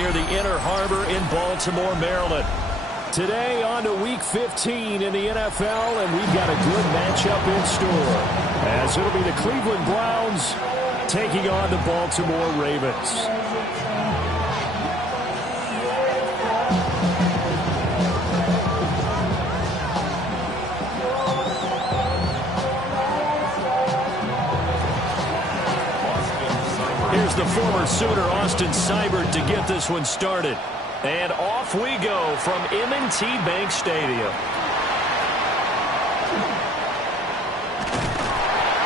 near the Inner Harbor in Baltimore, Maryland. Today on to Week 15 in the NFL, and we've got a good matchup in store, as it'll be the Cleveland Browns taking on the Baltimore Ravens. Here's the former Sooner, Austin Seibert, to get this one started. And off we go from M&T Bank Stadium.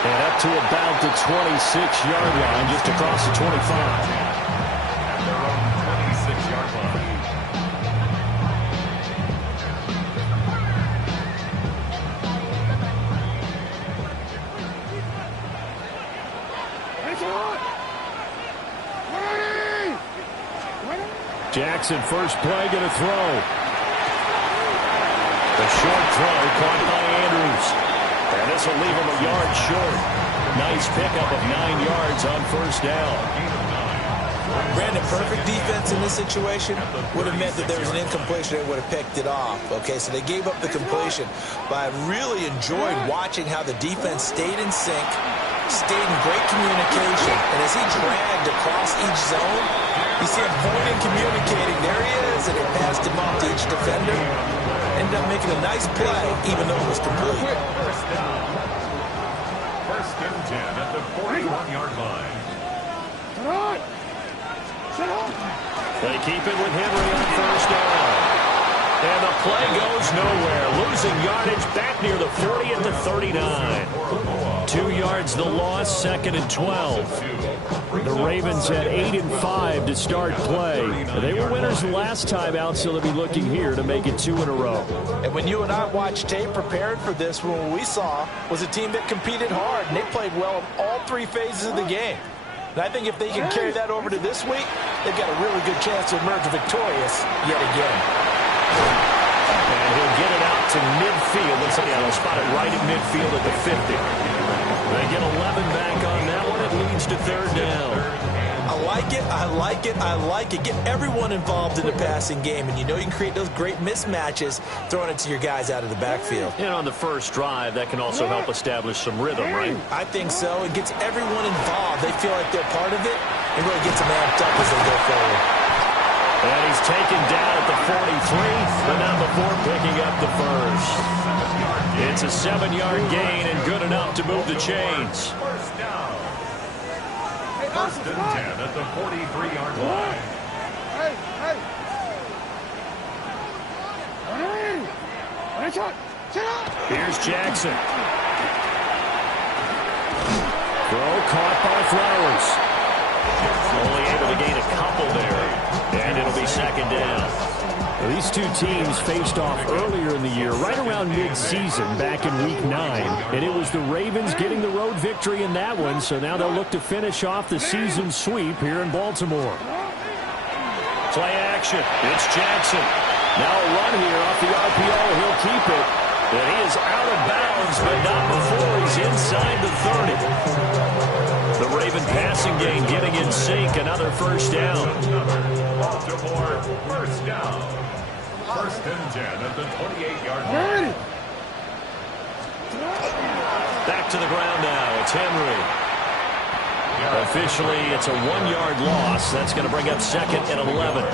And up to about the 26-yard line, just across the 25. At their own 26-yard line. Jackson, first play, going to throw. The short throw caught by Andrews. And this will leave him a yard short. Nice pickup of 9 yards on first down. Brandon, perfect defense in this situation would have meant that there was an incompletion that would have picked it off. Okay, so they gave up the completion. But I really enjoyed watching how the defense stayed in sync, stayed in great communication. And as he dragged across each zone, you see him pointing, communicating. There he is, and he passed him off to each defender. Ended up making a nice play, even though it was complete. First down. First and 10 at the 41-yard line. They keep it with Henry on first down. And the play goes nowhere. Losing yardage back near the 40 at the 39. 2 yards the loss, second and 12. The Ravens had 8 and 5 to start play. They were winners the last time out, so they'll be looking here to make it 2 in a row. And when you and I watched tape prepared for this, what we saw was a team that competed hard, and they played well in all 3 phases of the game. And I think if they can carry that over to this week, they've got a really good chance to emerge victorious yet again. And he'll get it out to midfield. Looks like he'll spot it right at midfield at the 50. They get 11 back on that one. It leads to third down. I like it, I like it, I like it. Get everyone involved in the passing game, and you know you can create those great mismatches throwing it to your guys out of the backfield. And on the first drive, that can also help establish some rhythm, right? I think so. It gets everyone involved. They feel like they're part of it, and really gets them amped up as they go forward. And he's taken down at the 43, but not before picking up the first. It's a 7-yard gain and good enough to move the chains. First down. First and 10 at the 43-yard line. Here's Jackson. Throw caught by Flowers. Only able to gain a couple there. And it'll be second down. These two teams faced off earlier in the year, right around mid-season, back in Week 9. And it was the Ravens getting the road victory in that one, so now they'll look to finish off the season sweep here in Baltimore. Play action. It's Jackson. Now a run here off the RPO. He'll keep it. And he is out of bounds, but not before he's inside the 30. The Raven passing game getting in sync. Another first down. Baltimore, first down. First and 10 at the 28-yard line. Back to the ground now. It's Henry. Officially, it's a 1-yard loss. That's going to bring up second and 11.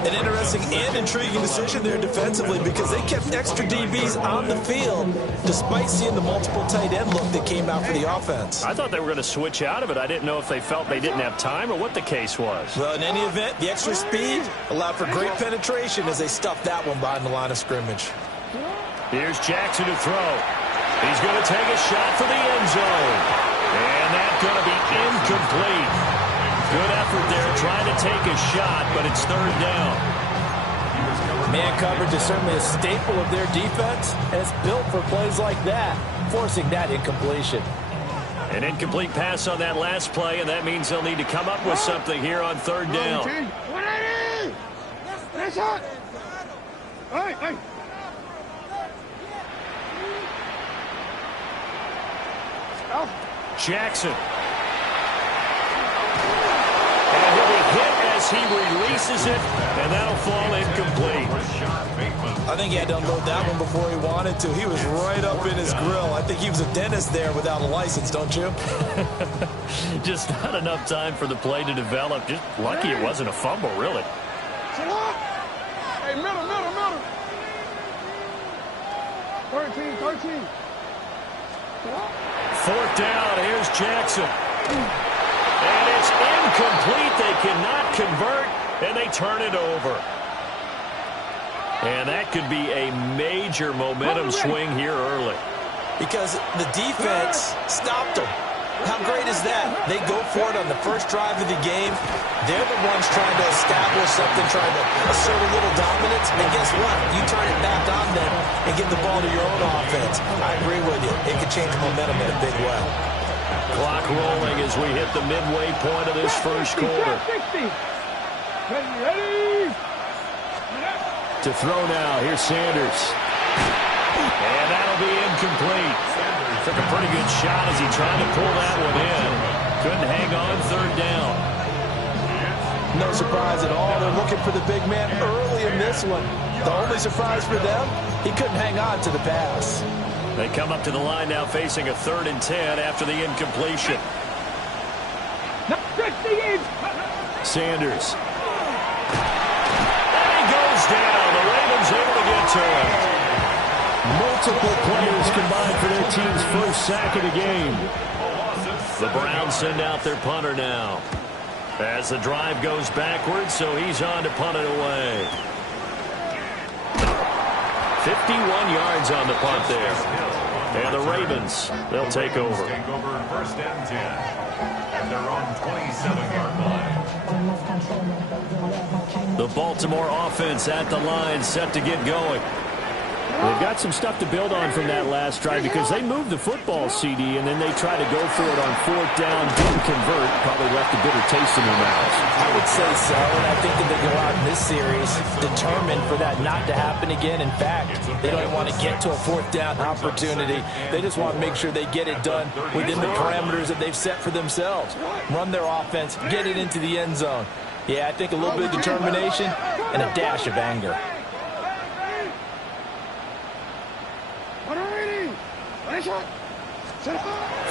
An interesting and intriguing decision there defensively because they kept extra DBs on the field despite seeing the multiple tight end look that came out for the offense. I thought they were going to switch out of it. I didn't know if they felt they didn't have time or what the case was. Well, in any event, the extra speed allowed for great penetration as they stuffed that one behind the line of scrimmage. Here's Jackson to throw. He's going to take a shot for the end zone. And that's going to be incomplete. Good effort there trying to take a shot, but it's third down. Man coverage is certainly a staple of their defense, and it's built for plays like that, forcing that incompletion. An incomplete pass on that last play, and that means they'll need to come up with something here on third down. Jackson. And he'll be hit as He releases it, and that'll fall incomplete. I think he had to unload that one before he wanted to. He was right up in his grill. I think he was a dentist there without a license, don't you? Just not enough time for the play to develop. Just lucky it wasn't a fumble, really. Hey, middle. 13. Fourth down, here's Jackson. And it's incomplete. They cannot convert, and they turn it over. And that could be a major momentum swing here early. Because the defense stopped them. How great is that? They go for it on the first drive of the game. They're the ones trying to establish something, trying to assert a little dominance. And guess what? You turn it back on them and give the ball to your own offense. I agree with you. It could change momentum in a big way. Clock rolling as we hit the midway point of this first quarter. 60. Ready. To throw now, here's Sanders. And that'll be incomplete. Took a pretty good shot as he tried to pull that one in. Couldn't hang on third down. No surprise at all. They're looking for the big man early in this one. The only surprise for them, he couldn't hang on to the pass. They come up to the line now facing a 3rd and 10 after the incompletion. Sanders. And he goes down. The Ravens able to get to him. Multiple players combined for their team's first sack of the game. The Browns send out their punter now. As the drive goes backwards, so he's on to punt it away. 51 yards on the punt there. And the Ravens, they'll take over. Take over 1st and 10. At their own 27-yard line. The Baltimore offense at the line, set to get going. They've got some stuff to build on from that last drive because they moved the football, CD, and then they tried to go for it on 4th down, didn't convert, probably left a bitter taste in their mouths. I would say so, and I think that they go out in this series determined for that not to happen again. In fact, they don't even want to get to a 4th down opportunity. They just want to make sure they get it done within the parameters that they've set for themselves. Run their offense, get it into the end zone. Yeah, I think a little bit of determination and a dash of anger.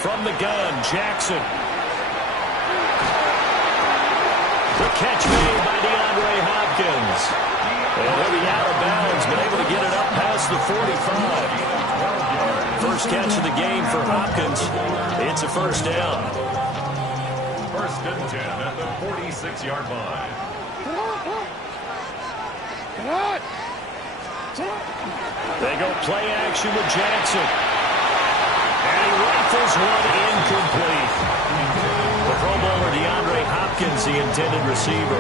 From the gun, Jackson. The catch made by DeAndre Hopkins. And he'll be out of bounds, but able to get it up past the 45. First catch of the game for Hopkins. It's a first down. 1st and 10 at the 46-yard line. They go play action with Jackson. And he rifles one incomplete. The Pro Bowler DeAndre Hopkins, the intended receiver.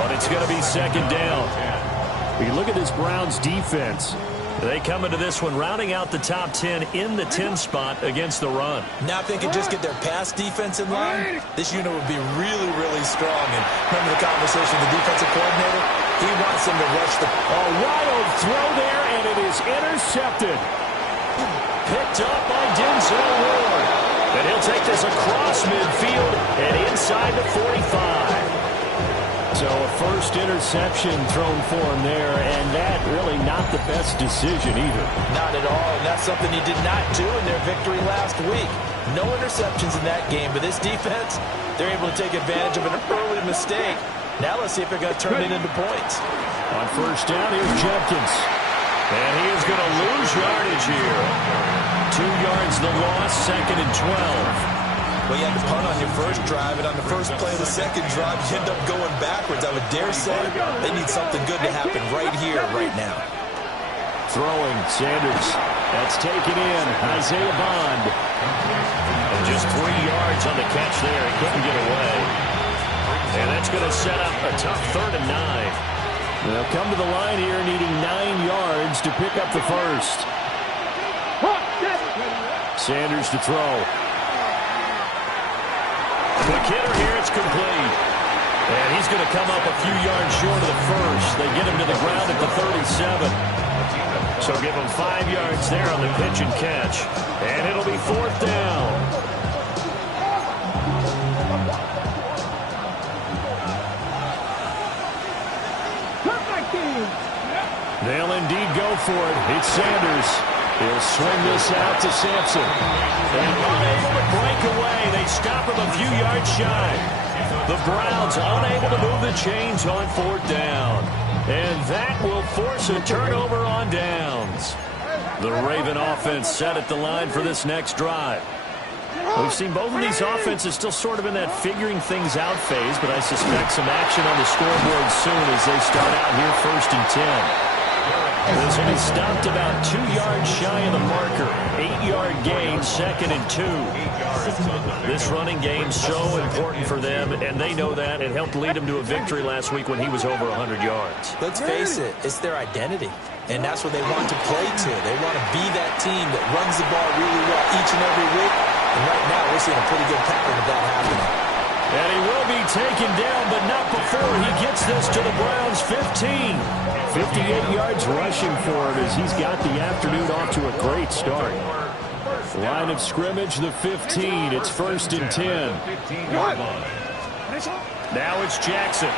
But it's going to be 2nd down. You look at this Browns defense. They come into this one rounding out the top 10 in the 10 spot against the run. Now if they could just get their pass defense in line, this unit would be really, really strong. And remember the conversation with the defensive coordinator? He wants them to rush the... A wild throw there, and it is intercepted. Picked up by Denzel Ward. And he'll take this across midfield and inside the 45. So a first interception thrown for him there, and that really not the best decision either. Not at all, and that's something he did not do in their victory last week. No interceptions in that game, but this defense, they're able to take advantage of an early mistake. Now let's see if they're going to turn it into points. On first down, here's Jenkins. And he is going to lose yardage here. 2 yards the loss, 2nd and 12. Well, you had to punt on your first drive, and on the first play of the second drive, you end up going backwards. I would dare say they need something good to happen right here, right now. Throwing, Sanders. That's taken in. Isaiah Bond. And just 3 yards on the catch there. He couldn't get away. And that's going to set up a tough 3rd and 9. They'll come to the line here needing 9 yards to pick up the first. Sanders to throw. Quick hitter here, it's complete. And he's going to come up a few yards short of the first. They get him to the ground at the 37. So give him 5 yards there on the pitch and catch. And it'll be 4th down. They'll indeed go for it. It's Sanders. He'll swing this out to Sampson. And unable to break away. They stop him a few yards shy. The Browns unable to move the chains on 4th down. And that will force a turnover on downs. The Raven offense set at the line for this next drive. We've seen both of these offenses still sort of in that figuring things out phase, but I suspect some action on the scoreboard soon as they start out here 1st and 10. This will be stopped about 2 yards shy of the marker. 8-yard gain, 2nd and 2. This running game's so important for them, and they know that. It helped lead them to a victory last week when he was over 100 yards. Let's face it, it's their identity, and that's what they want to play to. They want to be that team that runs the ball really well each and every week, and right now we're seeing a pretty good pattern of that happening. And he will be taken down, but not before he gets this to the Browns' 15. 58 yards rushing for him as he's got the afternoon off to a great start. Line of scrimmage, the 15. It's 1st and 10. Now it's Jackson.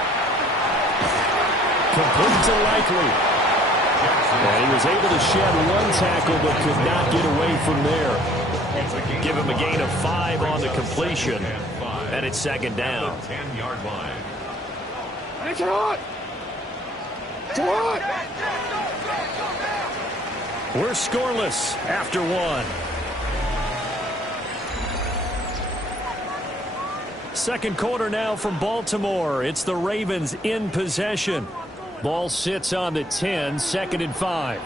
Complete to Likely. And he was able to shed one tackle but could not get away from there. Give him a gain of 5 on the completion. And it's 2nd down. 10-yard line. We're scoreless after 1. Second quarter now from Baltimore. It's the Ravens in possession. Ball sits on the 10, 2nd and 5.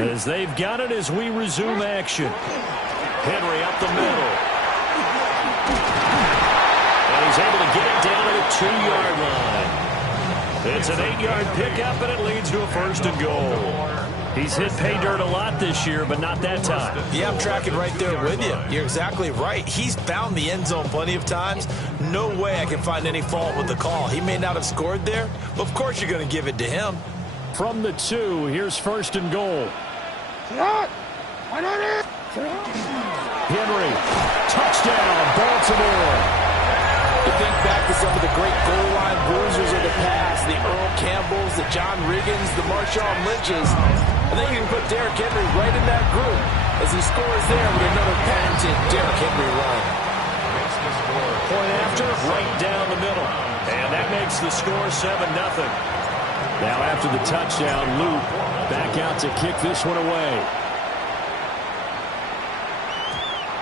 As they've got it as we resume action. Henry up the middle. And he's able to get it down to the 2-yard line. It's an 8-yard pickup, and it leads to a 1st and goal. He's hit pay dirt a lot this year, but not that time. Yeah, I'm tracking right there with you. You're exactly right. He's found the end zone plenty of times. No way I can find any fault with the call. He may not have scored there, but of course you're going to give it to him. From the 2, here's 1st and goal. Henry, touchdown, Baltimore. You think back to some of the great goal line bruisers of the past, the Earl Campbells, the John Riggins, the Marshawn Lynches. I think you can put Derrick Henry right in that group as he scores there with another patented Derrick Henry run. Point after, right down the middle. And that makes the score 7-0. Now after the touchdown, Luke back out to kick this one away.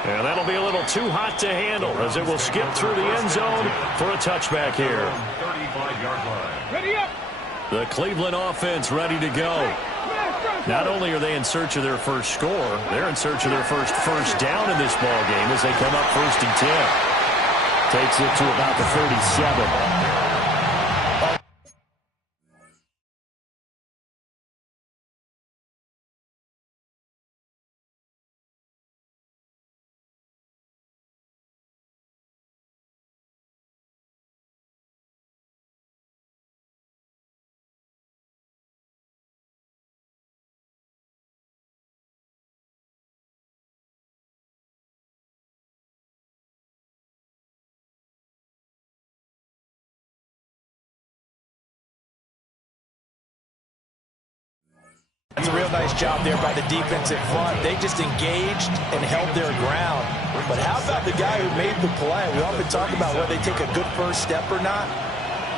And that'll be a little too hot to handle as it will skip through the end zone for a touchback here. 35-yard line. Ready up. The Cleveland offense ready to go. Not only are they in search of their first score, they're in search of their first down in this ball game as they come up 1st and 10. Takes it to about the 37. That's a real nice job there by the defensive front. They just engaged and held their ground. But how about the guy who made the play? We often talk about whether they take a good first step or not.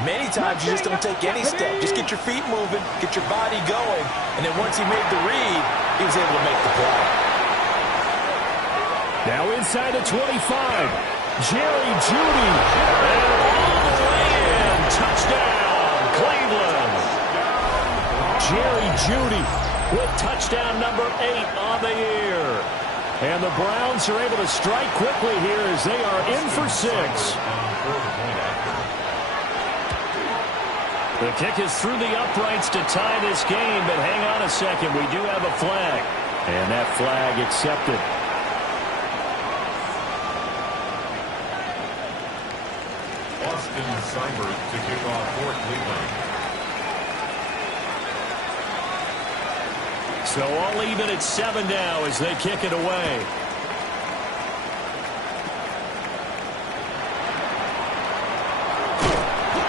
Many times you just don't take any step. Just get your feet moving, get your body going, and then once he made the read, he was able to make the play. Now inside the 25. Jerry Jeudy. And all the way in. Touchdown, Cleveland. Jerry Jeudy with touchdown number 8 on the year. And the Browns are able to strike quickly here as they are in for 6. The kick is through the uprights to tie this game, but hang on a second. We do have a flag. And that flag accepted. Austin Seibert to kick off for Cleveland. So all even at 7 now as they kick it away.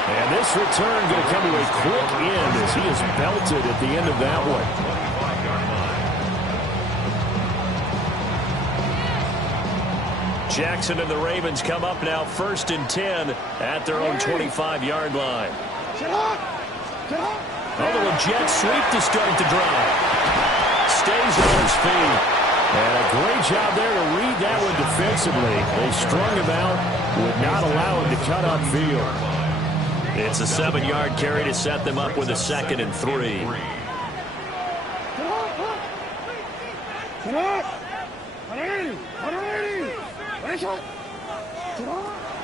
And this This return going to come to a quick end as he is belted at the end of that one. Jackson and the Ravens come up now 1st and 10 at their own 25-yard line. Although a jet sweep to start the drive. Stays on his feet. And a great job there to read that one defensively. They strung him out, would not allow him to cut upfield. It's a 7-yard carry to set them up with a 2nd and 3.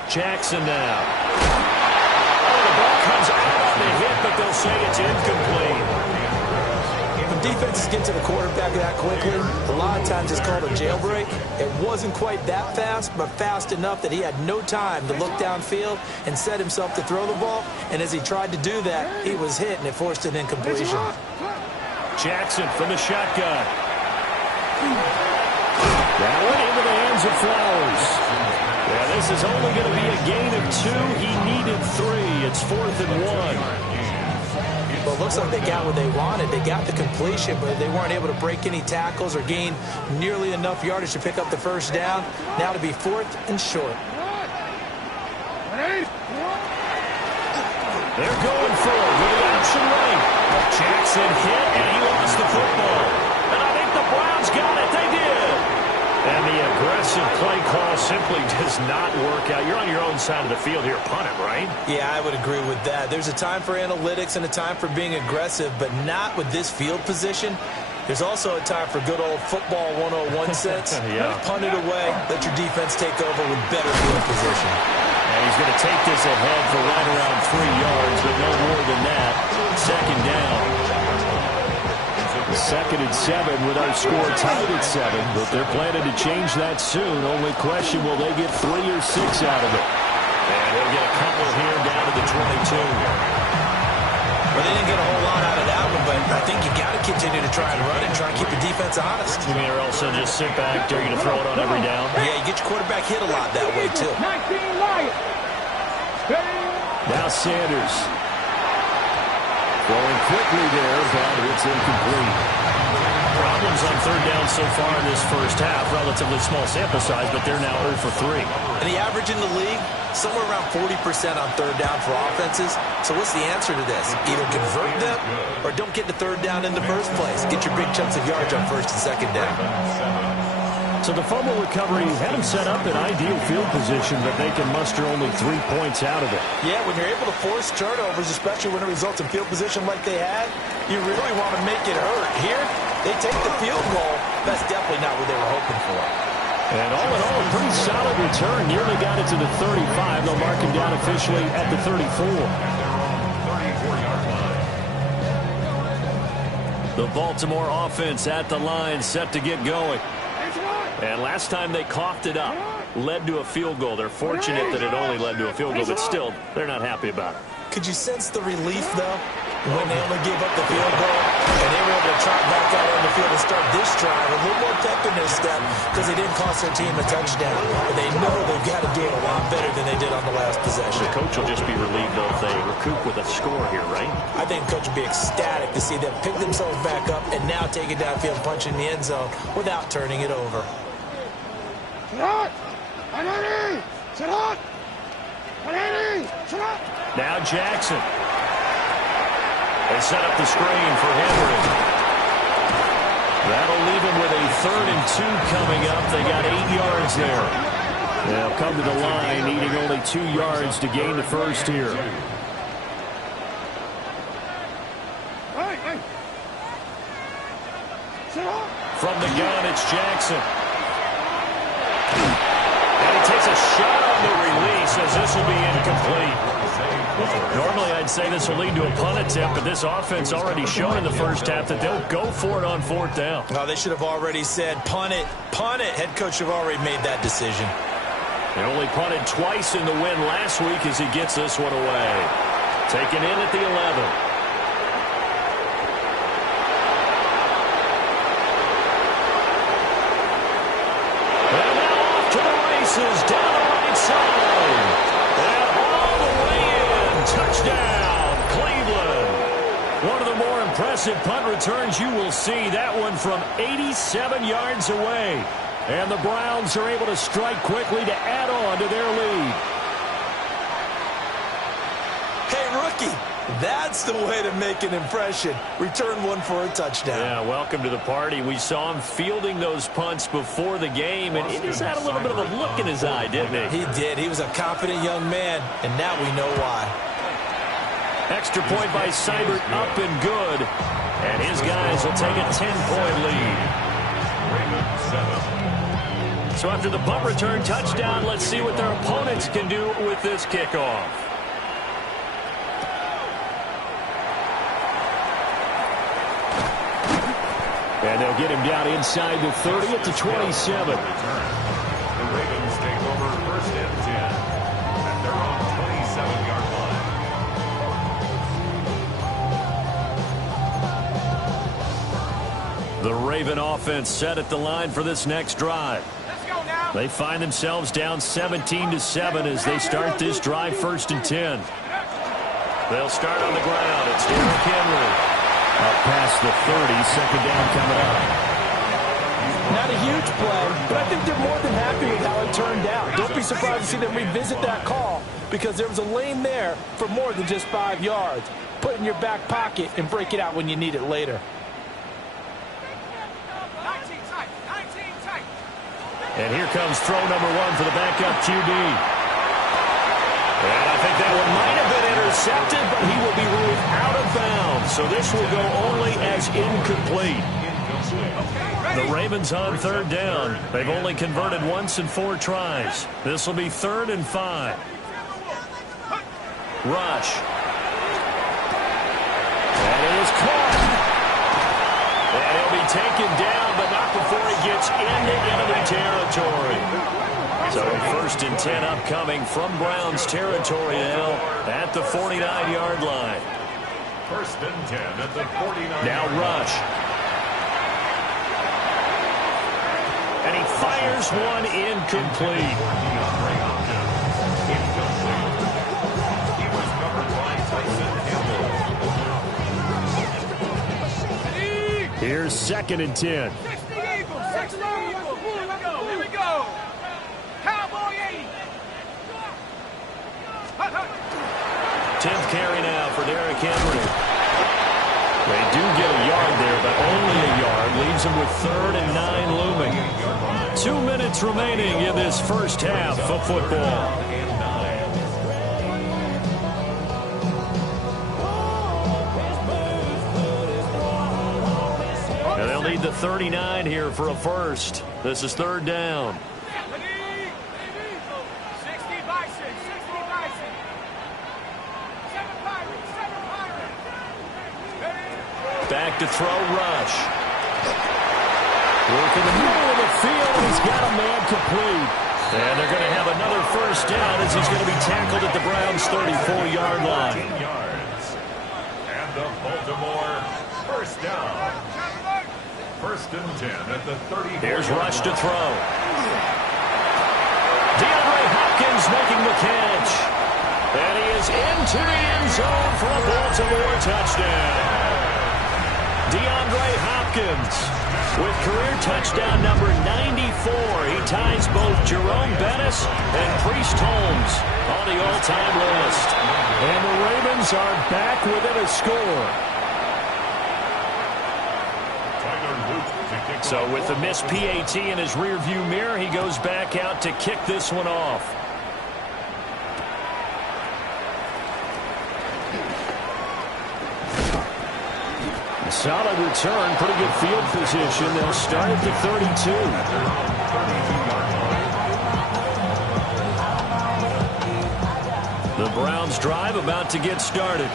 Jackson now. Oh, the ball comes out on the hit, but they'll say it's incomplete. When defenses get to the quarterback that quickly, a lot of times it's called a jailbreak. It wasn't quite that fast, but fast enough that he had no time to look downfield and set himself to throw the ball. And as he tried to do that, he was hit, and it forced an incompletion. Jackson from the shotgun. That went into the hands of Flowers. Yeah, this is only going to be a gain of 2. He needed 3. It's 4th and 1. Well, it looks like they got what they wanted. They got the completion, but they weren't able to break any tackles or gain nearly enough yardage to pick up the first down. Now to be 4th and short. They're going for it with the option right. Jackson hit, and he lost the football. And I think the Browns got it. They did. And the aggressive play call simply does not work out. You're on your own side of the field here. Punt it, right? Yeah, I would agree with that. There's a time for analytics and a time for being aggressive, but not with this field position. There's also a time for good old football 101 sense. Yeah. Punt it away. Let your defense take over with better field position. And he's going to take this ahead for right around 3 yards, but no more than that. 2nd down. 2nd and 7 with our score tied at 7, but they're planning to change that soon. Only question, will they get 3 or 6 out of it? And they'll get a couple here down to the 22. Well, they didn't get a whole lot out of that one, but I think you got to continue to try and run and try and keep your defense honest. You mean, or else they'll just sit back, dare you to throw it on every down? Yeah, you get your quarterback hit a lot that way, too. Now Sanders. Throwing quickly there, but it's incomplete. Problems on 3rd down so far in this first half. Relatively small sample size, but they're now 0 for 3. And the average in the league, somewhere around 40% on 3rd down for offenses. So what's the answer to this? Either convert them or don't get to 3rd down in the first place. Get your big chunks of yards on 1st and 2nd down. So the fumble recovery had them set up in ideal field position, but they can muster only 3 points out of it. Yeah, when you're able to force turnovers, especially when it results in field position like they had, you really want to make it hurt. Here, they take the field goal. That's definitely not what they were hoping for. And all in all, a pretty solid return. Nearly got it to the 35. They'll mark him down officially at the 34. The Baltimore offense at the line, set to get going. And last time they coughed it up, led to a field goal. They're fortunate that it only led to a field goal, but still, they're not happy about it. Could you sense the relief, though, when they only gave up the field goal and they were able to trot back out on the field and start this drive a little more pep in their step because they didn't cost their team a touchdown. But they know they've got to do it a lot better than they did on the last possession. The coach will just be relieved, though, if they recoup with a score here, right? I think the coach will be ecstatic to see them pick themselves back up and now take it downfield, punch in the end zone without turning it over. Now Jackson. They set up the screen for Henry. That'll leave him with a 3rd and 2 coming up. They got 8 yards there. They'll come to the line, needing only 2 yards to gain the first here. From the gun, it's Jackson. And he takes a shot on the release as this will be incomplete. Normally, I'd say this will lead to a punt attempt, but this offense already shown in the first half that they'll go for it on 4th down. Oh, they should have already said, punt it, punt it. Head coach have already made that decision. They only punted twice in the win last week as he gets this one away. Taken in at the 11. Down the right side. And all the way in. Touchdown. One of the more impressive punt returns you will see. That one from 87 yards away. And the Browns are able to strike quickly to add on to their lead. Hey, rookie, that's the way to make an impression. Return one for a touchdown. Yeah, welcome to the party. We saw him fielding those punts before the game, and he just had a little bit of a look in his eye, didn't he? He did. He was a confident young man, and now we know why. Extra point by Seibert, up and good. And his guys will take a 10-point lead. So after the punt return touchdown, let's see what their opponents can do with this kickoff. And they'll get him down inside the 30 at the 27. The Ravens take over 1st and 10 at their own 27-yard line. The Raven offense set at the line for this next drive. They find themselves down 17-7 as they start this drive 1st and 10. They'll start on the ground. It's Derrick Henry. Up past the 30, second down coming up. Not a huge play, but I think they're more than happy with how it turned out. Don't be surprised to see them revisit that call because there was a lane there for more than just 5 yards. Put it in your back pocket and break it out when you need it later. And here comes throw number 1 for the backup QB. And I think that one might have been intercepted, but he will be ruled out of bounds. So this will go only as incomplete. The Ravens on 3rd down. They've only converted once in 4 tries. This will be 3rd and 5. Rush. And it is caught. And he'll be taken down, but not before he gets into enemy territory. So 1st and 10 upcoming from Browns territory now at the 49-yard line. 1st and 10 at the 49. Now Rush. And he fires one incomplete. He was covered by Tyson Campbell. Here's 2nd and 10. 60 Eagles, 60 Eagles. Here we go. Cowboy 80. 10th carry now for Derrick Henry. They do get a yard there, but only a yard. Leaves them with 3rd and 9 looming. 2 minutes remaining in this first half of football. And they'll need the 39 here for a first. This is 3rd down. Back to throw, Rush. Work in the middle of the field, and he's got a man complete. And they're going to have another first down as he's going to be tackled at the Browns' 34-yard line. And the Baltimore first down. 1st and 10 at the 30. Here's Rush to throw. DeAndre Hopkins making the catch. And he is into the end zone for a Baltimore touchdown. DeAndre Hopkins with career touchdown number 94. He ties both Jerome Bettis and Priest Holmes on the all-time list. And the Ravens are back within a score. So with the missed PAT in his rearview mirror, he goes back out to kick this one off. Solid return, pretty good field position. They'll start at the 32. The Browns drive about to get started.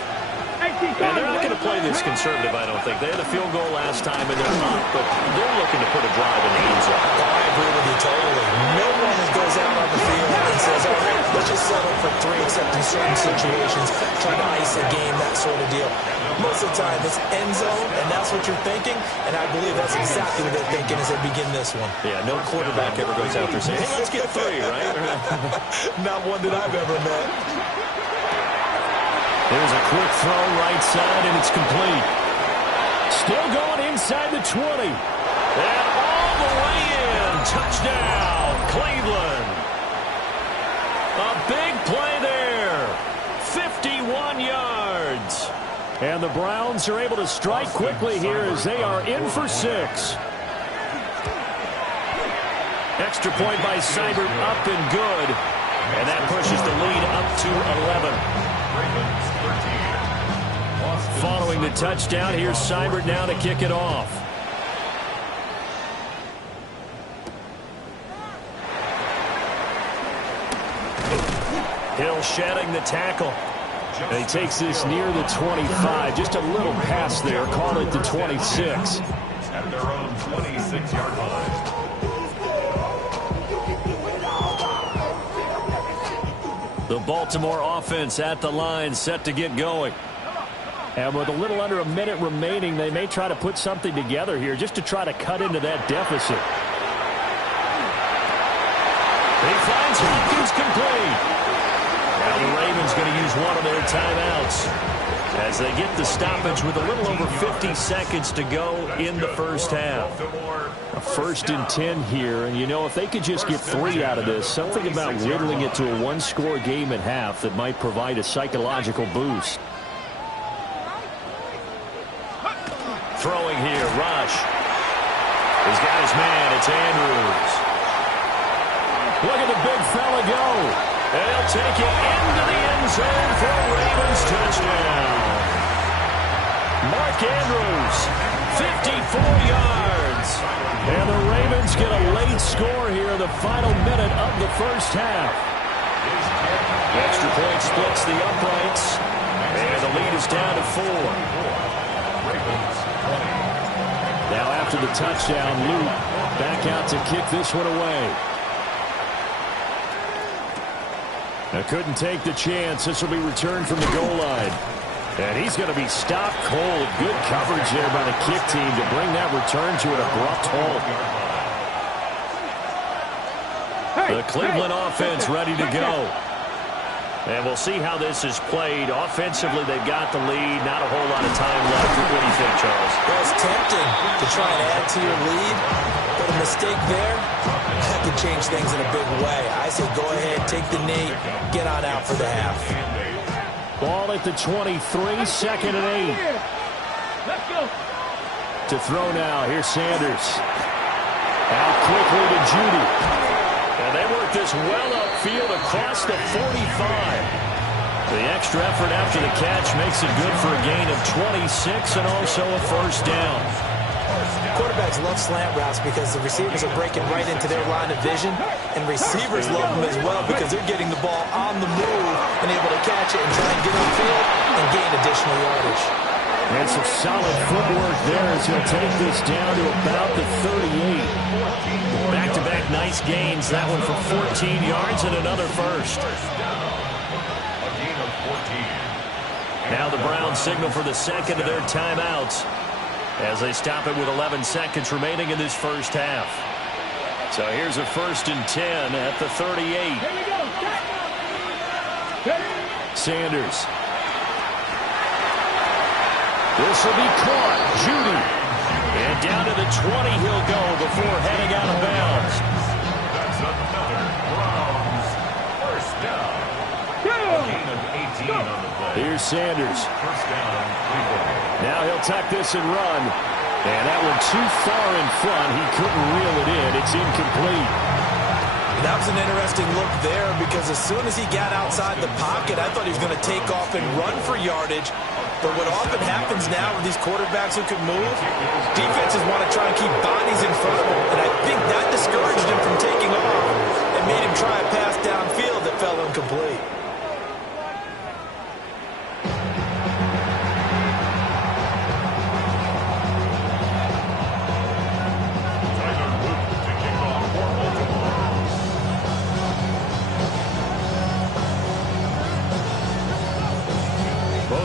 And they're not going to play this conservative, I don't think. They had a field goal last time, and they're up, but they're looking to put a drive in the end zone. Oh, I agree with you totally. No one that goes out on the field and says, all right, let's just settle for 3, except in certain situations, trying to ice a game, that sort of deal. Most of the time, it's end zone, and that's what you're thinking, and I believe that's exactly what they're thinking as they begin this one. Yeah, no quarterback ever goes out there saying, hey, let's get 3, right? Not one that I've ever met. There's a quick throw right side, and it's complete. Still going inside the 20. And all the way in. Touchdown, Cleveland. A big play there. 51 yards. And the Browns are able to strike quickly here as they are in for 6. Extra point by Seibert, up and good. And that pushes the lead up to 11. Following the touchdown, here's Seibert now to kick it off. Hill shedding the tackle. And he takes this near the 25. Just a little pass there. Call it the 26. At their own 26-yard line. The Baltimore offense at the line, set to get going. And with a little under a minute remaining, they may try to put something together here just to try to cut into that deficit. He finds Hopkins complete. Now the Ravens going to use one of their timeouts as they get the stoppage with a little over 50 seconds to go in the first half. A 1st and 10 here, and you know, if they could just get 3 out of this, something about whittling it to a 1-score game at half that might provide a psychological boost. Throwing here, Rush. He's got his man, it's Andrews. Look at the big fella go. And he'll take it into the end zone for a Ravens touchdown. Mark Andrews, 54 yards. And the Ravens get a late score here in the final minute of the first half. The extra point splits the uprights. And the lead is down to 4. Now after the touchdown, Luke back out to kick this one away. Now couldn't take the chance. This will be returned from the goal line. And he's going to be stopped cold. Good coverage there by the kick team to bring that return to an abrupt halt. The Cleveland offense ready to go. And we'll see how this is played. Offensively, they've got the lead. Not a whole lot of time left. What do you think, Charles? Well, it's tempting to try and add to your lead, but a mistake there, that could change things in a big way. I say go ahead, take the knee, get on out for the half. Ball at the 23, 2nd and 8. Let's go. To throw now, here's Sanders. Out quickly to Judy. And they work this well upfield across the 45. The extra effort after the catch makes it good for a gain of 26 and also a first down. Quarterbacks love slant routes because the receivers are breaking right into their line of vision, and receivers love them as well because they're getting the ball on the move and able to catch it and try and get upfield and gain additional yardage. And some solid footwork there as he'll take this down to about the 38. Back-to-back nice gains. That one for 14 yards and another first. A gain of 14. Now the Browns signal for the second of their timeouts as they stop it with 11 seconds remaining in this first half. So here's a 1st and 10 at the 38. Here we go. Sanders. This will be caught. Judy. And down to the 20 he'll go before heading out of bounds. That's another Browns first down. A gain of 18 on the play. Here's Sanders. First down, Cleveland. Now he'll tuck this and run. And that one too far in front. He couldn't reel it in. It's incomplete. That was an interesting look there because as soon as he got outside the pocket, I thought he was going to take off and run for yardage. But what often happens now with these quarterbacks who can move, defenses want to try and keep bodies in front of them. And I think that discouraged him from taking off and made him try a pass downfield that fell incomplete.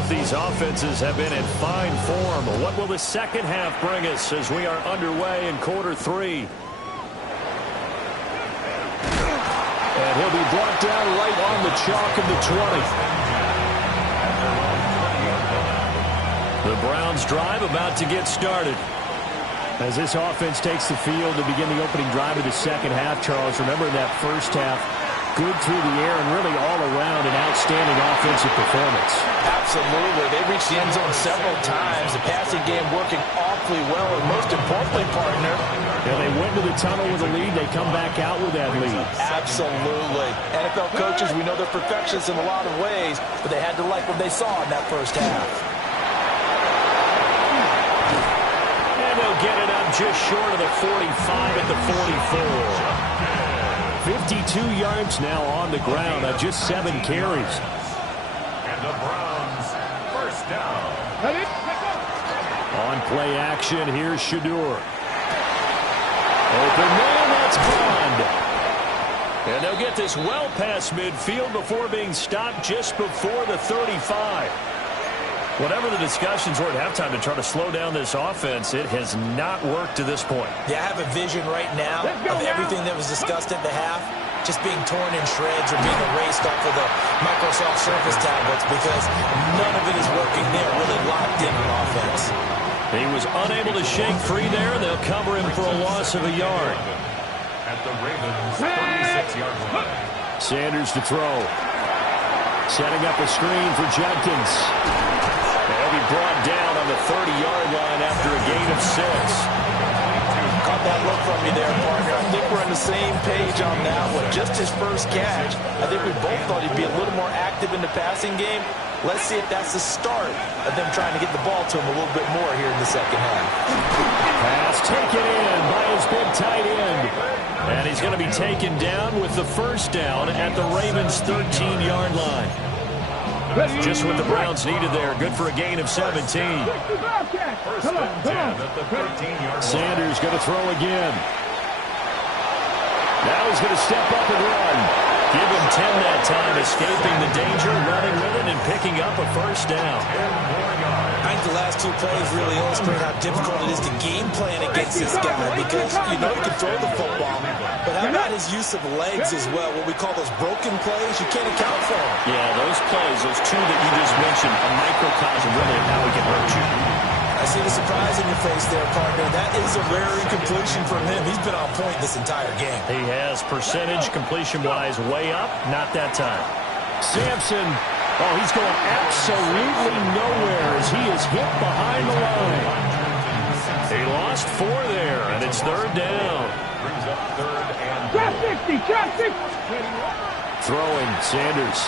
These offenses have been in fine form. What will the second half bring us as we are underway in quarter 3? And he'll be brought down right on the chalk of the 20. The Browns drive about to get started. As this offense takes the field to begin the opening drive of the second half, Charles, remember that first half, good through the air and really all around an outstanding offensive performance. Absolutely. They reached the end zone several times. The passing game working awfully well, and most importantly, partner, they went to the tunnel with a lead. They come back out with that lead. Absolutely. NFL coaches, we know they're perfectionists in a lot of ways, but they had to like what they saw in that first half. And they'll get it up just short of the 45 at the 44. 52 yards now on the ground on just 7 carries. And the Browns, first down. On play action, here's Shadur. Open man, that's conned. And they'll get this well past midfield before being stopped just before the 35. Whatever the discussions were at halftime to try to slow down this offense, it has not worked to this point. Yeah, I have a vision right now of everything that was discussed at the half just being torn in shreds or being erased off of the Microsoft Surface tablets because none of it is working there, really locked in on offense. He was unable to shake free there. They'll cover him for a loss of a yard. At the Ravens' 36-yard line. Sanders to throw. Setting up a screen for Jenkins. He'll be brought down on the 30-yard line after a gain of 6. Caught that look from you there, partner. I think we're on the same page on that one. Just his first catch. I think we both thought he'd be a little more active in the passing game. Let's see if that's the start of them trying to get the ball to him a little bit more here in the second half. Pass taken in by his big tight end. And he's going to be taken down with the first down at the Ravens' 13-yard line. Just what the Browns needed there. Good for a gain of 17. First and 10 at the 13-yard line. Sanders going to throw again. Now he's going to step up and run. Give him 10 that time, escaping the danger, running with it, and picking up a first down. I think the last 2 plays really illustrate how difficult it is to game plan against this guy because you know he can throw the football, but how about his use of legs as well, what we call those broken plays? You can't account for them. Yeah, those plays, those 2 that you just mentioned, a microcosm really of how he can hurt you. I see the surprise in your face there, partner. That is a rare incompletion from him. He's been on point this entire game. He has percentage completion-wise way up, not that time. Sampson, oh, he's going absolutely nowhere as he is hit behind the line. He lost 4 there, and it's third down. Brings up third and Drop 60, drop 60. Throwing, Sanders.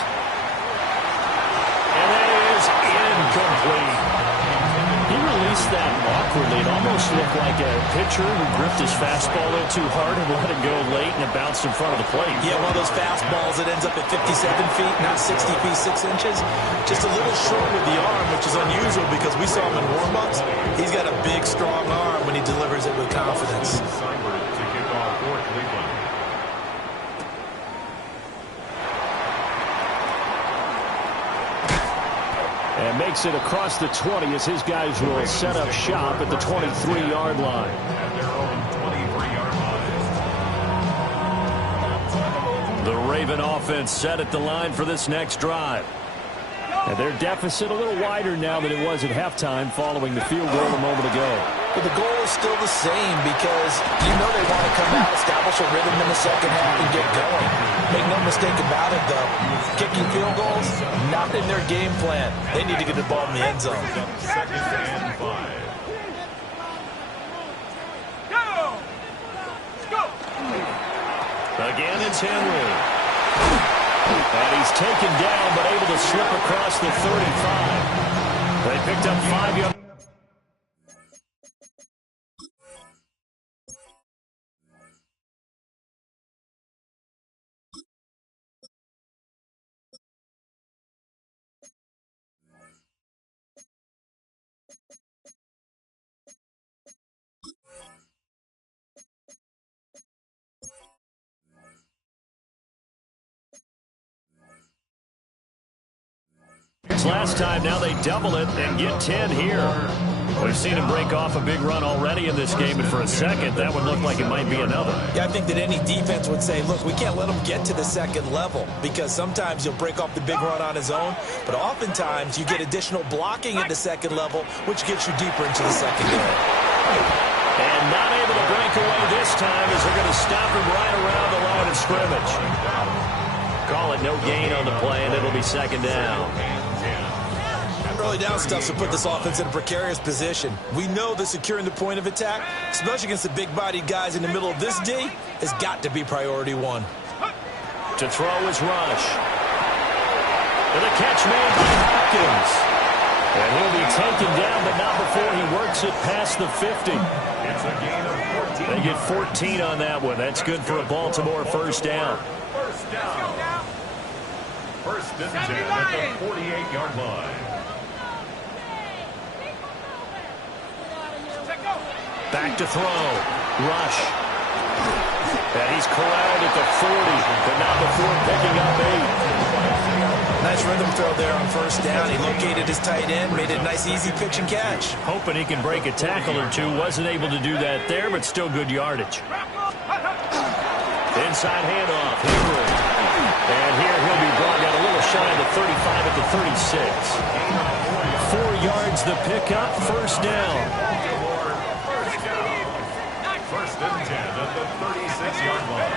And that is incomplete. He released that awkwardly. It almost looked like a pitcher who gripped his fastball a little too hard and let it go late, and it bounced in front of the plate. Yeah, one of those fastballs that ends up at 57 feet, not 60 feet, 6 inches. Just a little short with the arm, which is unusual because we saw him in warm-ups. He's got a big, strong arm when he delivers it with confidence. Seibert to kick off for Cleveland. And makes it across the 20 as his guys will set up shop at the 23-yard line. At their own 23-yard line. The Raven offense set at the line for this next drive. And their deficit a little wider now than it was at halftime following the field goal a moment ago. But the goal is still the same because you know they want to come out, establish a rhythm in the second half, and get going. Make no mistake about it, though. Kicking field goals, not in their game plan. They need to get the ball in the end zone. Second and 5. Go! Go! Again, it's Henry. And he's taken down, but able to slip across the 35. They picked up 5 yards. Last time, now they double it and get 10 here. We've seen him break off a big run already in this game, and for a second, that would look like it might be another. Yeah, I think that any defense would say, look, we can't let him get to the second level, because sometimes he'll break off the big run on his own, but oftentimes you get additional blocking at the second level, which gets you deeper into the secondary. And not able to break away this time as they're going to stop him right around the line of scrimmage. Call it no gain on the play, and it'll be second down. Early down stuff to put this offense in a precarious position. We know that securing the point of attack, especially against the big-bodied guys in the middle of this D, has got to be priority one. To throw is Rush. And the catch made by Hopkins. And he'll be taken down, but not before he works it past the 50. It's a gain of 14. They get 14 on that one. That's good for a Baltimore first down. First down. First and 10 at the 48-yard line. Back to throw. Rush. And he's corralled at the 40, but not before picking up 8. Nice rhythm throw there on first down. He located his tight end, made it a nice, easy pitch and catch. Hoping he can break a tackle or two. Wasn't able to do that there, but still good yardage. Inside handoff. Henry. And here he'll be brought down a little shy of the 35 at the 36. 4 yards the pickup. First down. First and 10 at the 36-yard line.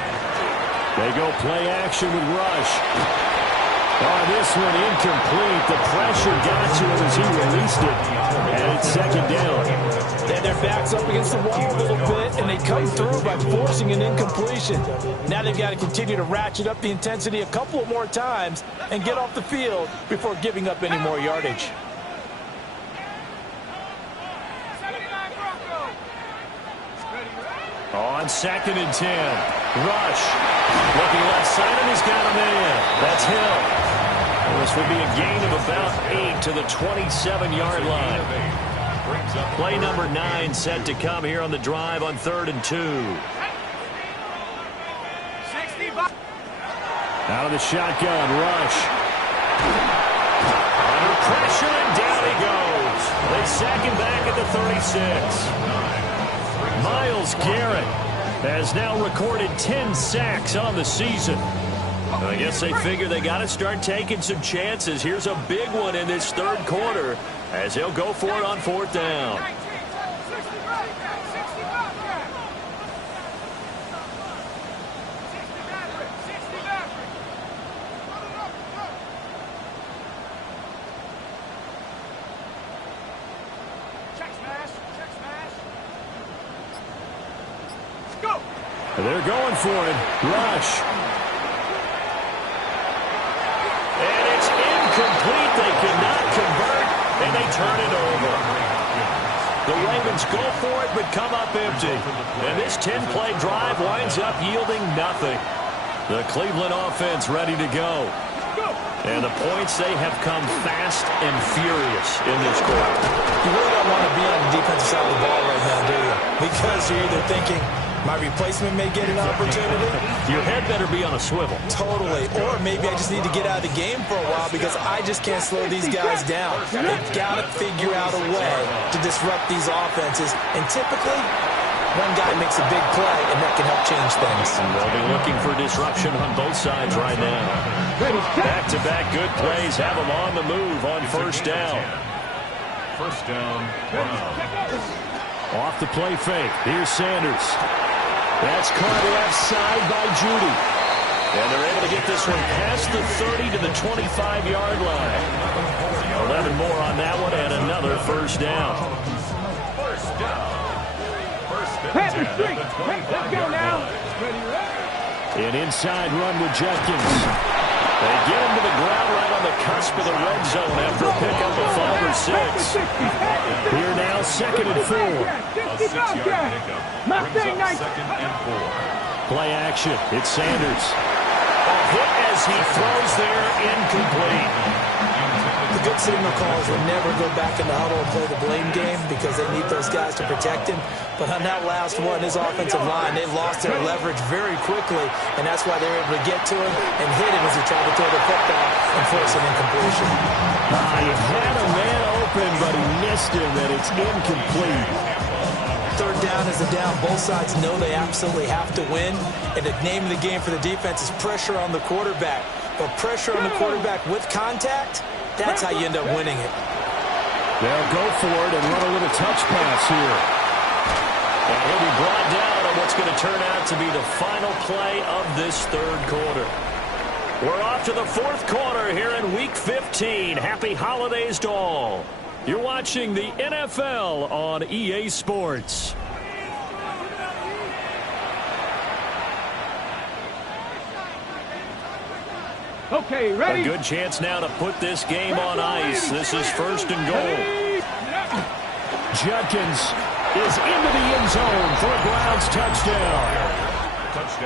They go play action with Rush. Oh, this one incomplete. The pressure got to him as he released it. And it's second down. Then their backs up against the wall a little bit, and they come through by forcing an incompletion. Now they've got to continue to ratchet up the intensity a couple of more times and get off the field before giving up any more yardage. On second and 10. Rush. Looking left side, and he's got a man. That's Hill. This will be a gain of about 8 to the 27-yard line. Play number 9 set to come here on the drive on 3rd and 2. Out of the shotgun, Rush. Under pressure, and down he goes. They sack him back at the 36. Myles Garrett has now recorded 10 sacks on the season. I guess they figure they got to start taking some chances. Here's a big one in this third quarter as he'll go for it on 4th down. They're going for it. Rush. And it's incomplete. They cannot convert, and they turn it over. The Ravens go for it, but come up empty. And this 10-play drive winds up yielding nothing. The Cleveland offense ready to go. And the points, they have come fast and furious in this quarter. You really don't want to be on the defensive side of the ball right now, do you? Because you're either thinking, my replacement may get an opportunity. Your head better be on a swivel. Totally. Or maybe I just need to get out of the game for a while because I just can't slow these guys down. They've got to figure out a way to disrupt these offenses. And typically, one guy makes a big play, and that can help change things. They'll be looking for disruption on both sides right now. Back-to-back good plays have them on the move on first down. First down. Off the play fake. Here's Sanders. That's caught left side by Judy. And they're able to get this one past the 30 to the 25-yard line. 11 more on that one and another first down. First down. First and 10 at the 25-yard line. An inside run with Jenkins. They get him to the ground right on the cusp of the red zone after a pickup of 5 or 6. Here now, 2nd and 4. A 6-yard pickup brings up 2nd and 4. Play action. It's Sanders. A hit as he throws there, incomplete. The good signal calls will never go back in the huddle and play the blame game because they need those guys to protect him. But on that last one, his offensive line, they lost their leverage very quickly, and that's why they were able to get to him and hit him as he tried to throw the football and force an incompletion. He had a man open, but he missed him, and it's incomplete. Third down is a down. Both sides know they absolutely have to win. And the name of the game for the defense is pressure on the quarterback. But pressure on the quarterback with contact, that's how you end up winning it. They'll go for it and run a little touch pass here. And he'll be brought down on what's going to turn out to be the final play of this third quarter. We're off to the fourth quarter here in Week 15. Happy holidays to all. You're watching the NFL on EA Sports. Okay, ready? A good chance now to put this game on ice. This is first and goal. Judkins is into the end zone for a Browns touchdown.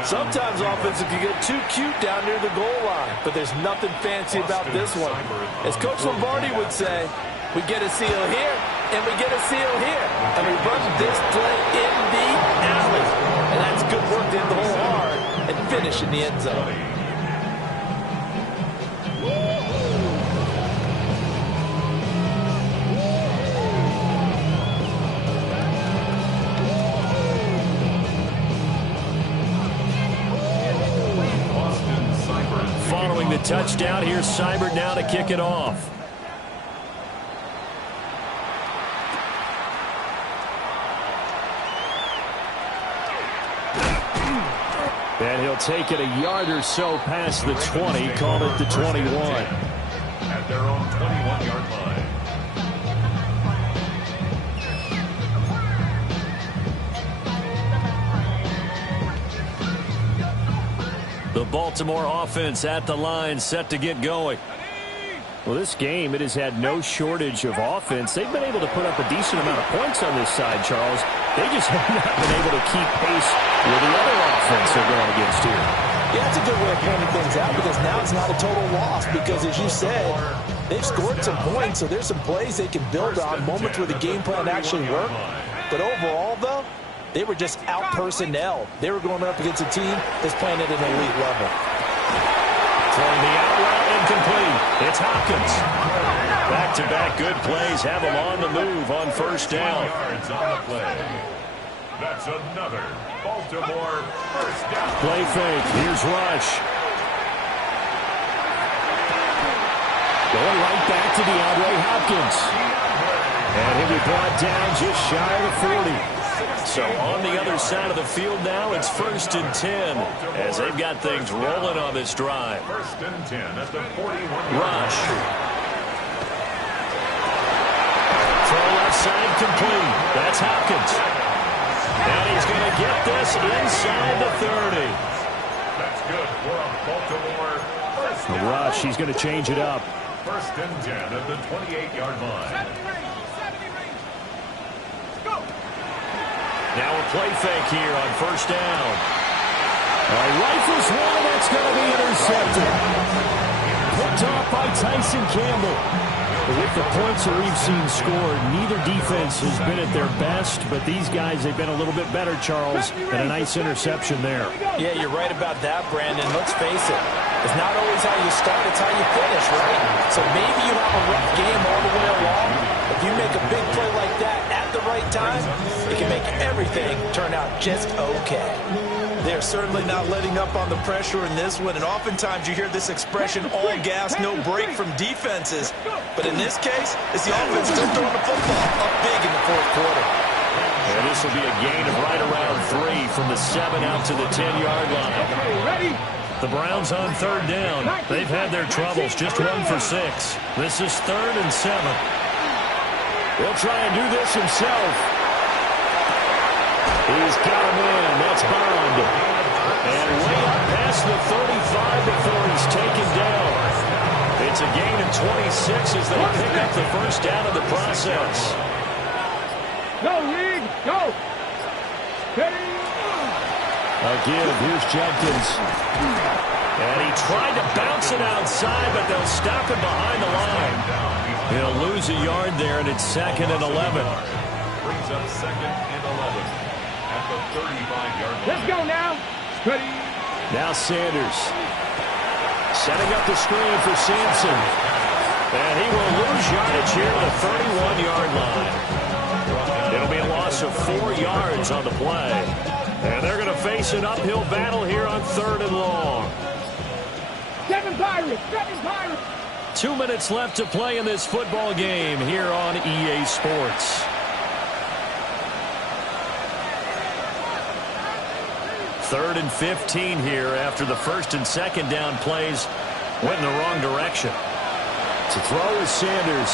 Sometimes offenses can get too cute down near the goal line, but there's nothing fancy about this one. As Coach Lombardi would say, we get a seal here, and we get a seal here, and we run this play in the alley. And that's good work to hit the hole hard and finish in the end zone. Following the touchdown, here's Seibert now to kick it off. And he'll take it a yard or so past the 20, call it the 21. At their own 21-yard line. The Baltimore offense at the line, set to get going. Well, this game, it has had no shortage of offense. They've been able to put up a decent amount of points on this side, Charles. They just have not been able to keep pace with the other offense they're going against here. Yeah, that's a good way of pointing things out because now it's not a total loss because, as you said, they've scored some points, so there's some plays they can build on, moments where the game plan actually worked. But overall, though, they were just out-personnel. They were going up against a team that's playing at an elite level. Throwing the out route incomplete. It's Hopkins. Back-to-back good plays have him on the move on first down. Yards on the play. That's another Baltimore first down. Play fake. Here's Rush. Going right back to DeAndre Hopkins. And he'll be brought down just shy of the 40. So on the other side of the field now, it's first and 10 as they've got things rolling on this drive. First and 10 at the 41. Rush. Throw left side complete. That's Hopkins. And he's going to get this inside the 30. That's good for a Baltimore first down. Rush, he's going to change it up. First and 10 at the 28-yard line. Now a play fake here on first down. Rifles one, that's going to be intercepted. Picked off by Tyson Campbell. With the points that we've seen scored, neither defense has been at their best, but these guys, they've been a little bit better, Charles, and a nice interception there. Yeah, you're right about that, Brandon. Let's face it. It's not always how you start, it's how you finish, right? So maybe you have a rough game all the way along. If you make a big play like that at the right time, it can make everything turn out just okay. They're certainly not letting up on the pressure in this one, and oftentimes you hear this expression, all gas, no break from defenses. But in this case, it's the offense still throwing the football up big in the fourth quarter. And this will be a gain of right around 3 from the 7 out to the 10-yard line. Ready? The Browns on third down. They've had their troubles, just 1 for 6. This is 3rd and 7. He'll try and do this himself. He's got him in. That's Bond. And way up past the 35 before he's taken down. It's a gain of 26 as they pick up the first down of the process. Go, League, go. Ready? A give. Here's Jenkins. And he tried to bounce it outside, but they'll stop him behind the line. He'll lose a yard there, and it's 2nd and 11. Brings up 2nd and 11 at the 35-yard line. Let's go now. Ready? Now Sanders. Setting up the screen for Sampson. And he will lose yardage here to the 31-yard line. It'll be a loss of 4 yards on the play. And they're going to face an uphill battle here on 3rd and long. 2 minutes left to play in this football game here on EA Sports. 3rd and 15 here after the 1st and 2nd down plays went in the wrong direction. To throw is Sanders.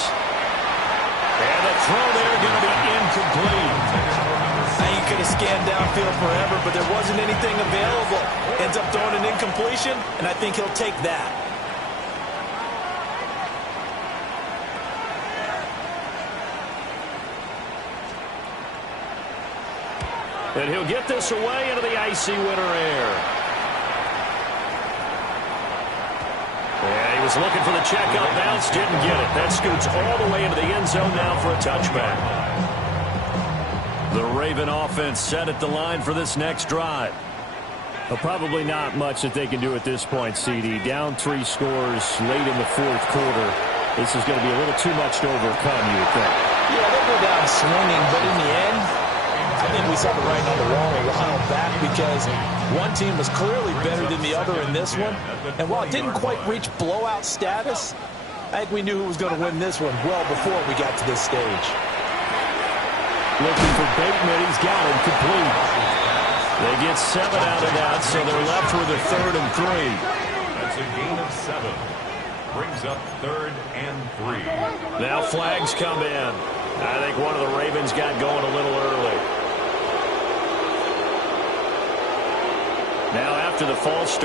And the throw there going to be incomplete. Now you could have scanned downfield forever, but there wasn't anything available. Ends up throwing an incompletion, and I think he'll take that. And he'll get this away into the icy winter air. Yeah, he was looking for the checkup bounce, didn't get it. That scoots all the way into the end zone now for a touchback. The Raven offense set at the line for this next drive. Well, probably not much that they can do at this point, CD. Down 3 scores late in the 4th quarter. This is going to be a little too much to overcome, you would think. Yeah, they'll go down swinging, but in the end, I think we saw the writing on the wall a while back because one team was clearly better than the other in this one. And while it didn't quite reach blowout status, I think we knew who was going to win this one well before we got to this stage. Looking for Bateman. He's got him complete. They get 7 out of that, so they're left with a 3rd and 3. That's a gain of 7. Brings up 3rd and 3. Now flags come in. I think one of the Ravens got going a little early. Now after the false start.